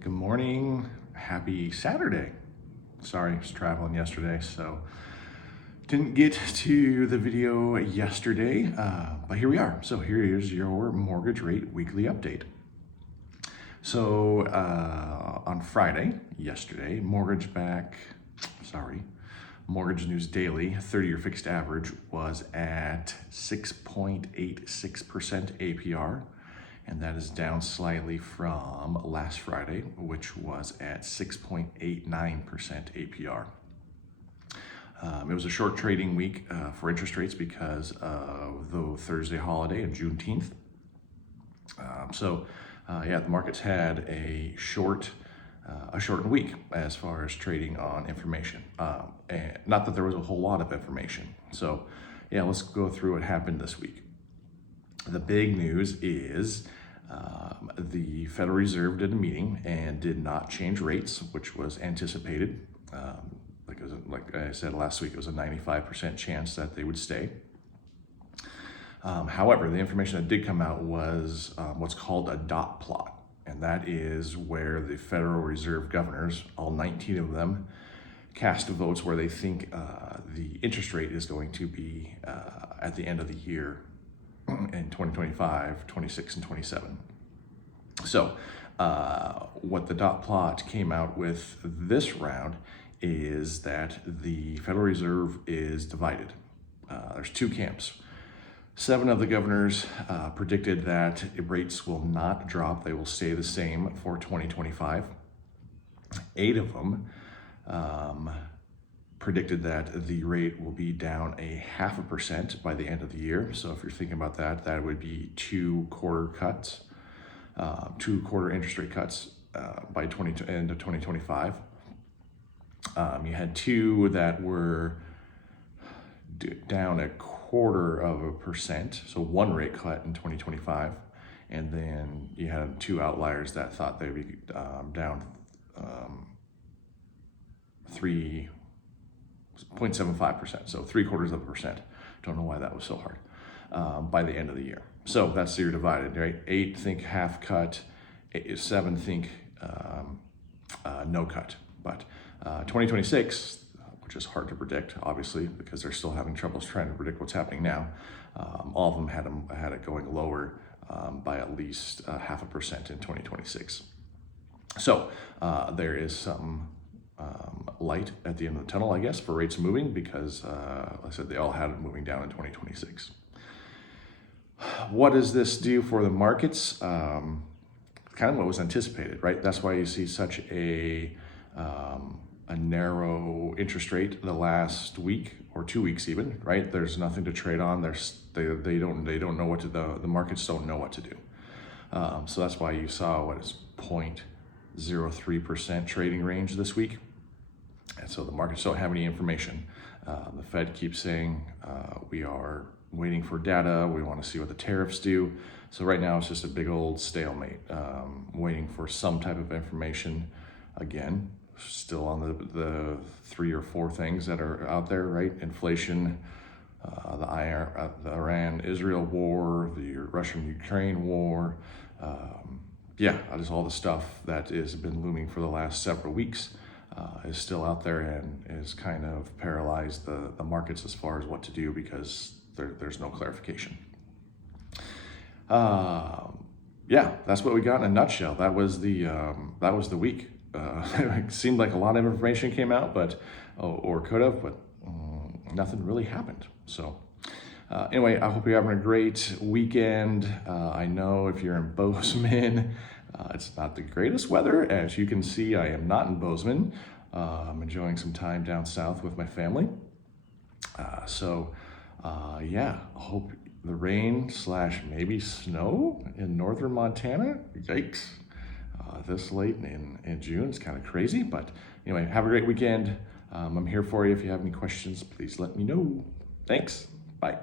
Good morning. Happy Saturday. Sorry, I was traveling yesterday, so didn't get to the video yesterday, but here we are. So here is your mortgage rate weekly update. So on Friday, yesterday, Mortgage News Daily 30-year fixed average was at 6.86% APR. And that is down slightly from last Friday, which was at 6.89% APR. It was a short trading week for interest rates because of the Thursday holiday of Juneteenth. The markets had a shortened week as far as trading on information. And not that there was a whole lot of information. So yeah, let's go through what happened this week. The big news is the Federal Reserve did a meeting and did not change rates, which was anticipated. Like I said last week, it was a 95% chance that they would stay. However, the information that did come out was what's called a dot plot, and that is where the Federal Reserve governors, all 19 of them, cast votes where they think the interest rate is going to be at the end of the year in 2025, 26, and 27. So what the dot plot came out with this round is that the Federal Reserve is divided. There's two camps. 7 of the governors predicted that rates will not drop. They will stay the same for 2025. 8 of them predicted that the rate will be down 0.5% by the end of the year. So if you're thinking about that, that would be 2 quarter interest rate cuts by end of 2025. You had 2 that were down 0.25%, so 1 rate cut in 2025, and then you had 2 outliers that thought they'd be down 3.75%, so 0.75%. Don't know why that was so hard. By the end of the year. So that's your divided, right? 8 think half cut, 7 think no cut. But 2026, which is hard to predict, obviously, because they're still having troubles trying to predict what's happening now. All of them had it going lower by at least 0.5% in 2026. So there is some light at the end of the tunnel, I guess, for rates moving because, like I said, they all had it moving down in 2026. What does this do for the markets? Kind of what was anticipated, right? That's why you see such a narrow interest rate the last week or 2 weeks even, right? There's nothing to trade on. They don't know what to the markets don't know what to do. So that's why you saw what is 0.03% trading range this week. And so the markets don't have any information. The Fed keeps saying we are waiting for data. We want to see what the tariffs do. So right now it's just a big old stalemate, waiting for some type of information. Again, still on the 3 or 4 things that are out there, right? Inflation, the Iran-Israel war, the Russian-Ukraine war. Just all the stuff that has been looming for the last several weeks is still out there and is kind of paralyzed the markets as far as what to do because there's no clarification. That's what we got in a nutshell. That was the week. It seemed like a lot of information came out, or could have, but nothing really happened. So anyway, I hope you're having a great weekend. I know if you're in Bozeman, it's not the greatest weather. As you can see, I am not in Bozeman. I'm enjoying some time down south with my family. I hope the rain / maybe snow in northern Montana. Yikes. This late in June, it's kind of crazy. But anyway, have a great weekend. I'm here for you. If you have any questions, please let me know. Thanks. Bye.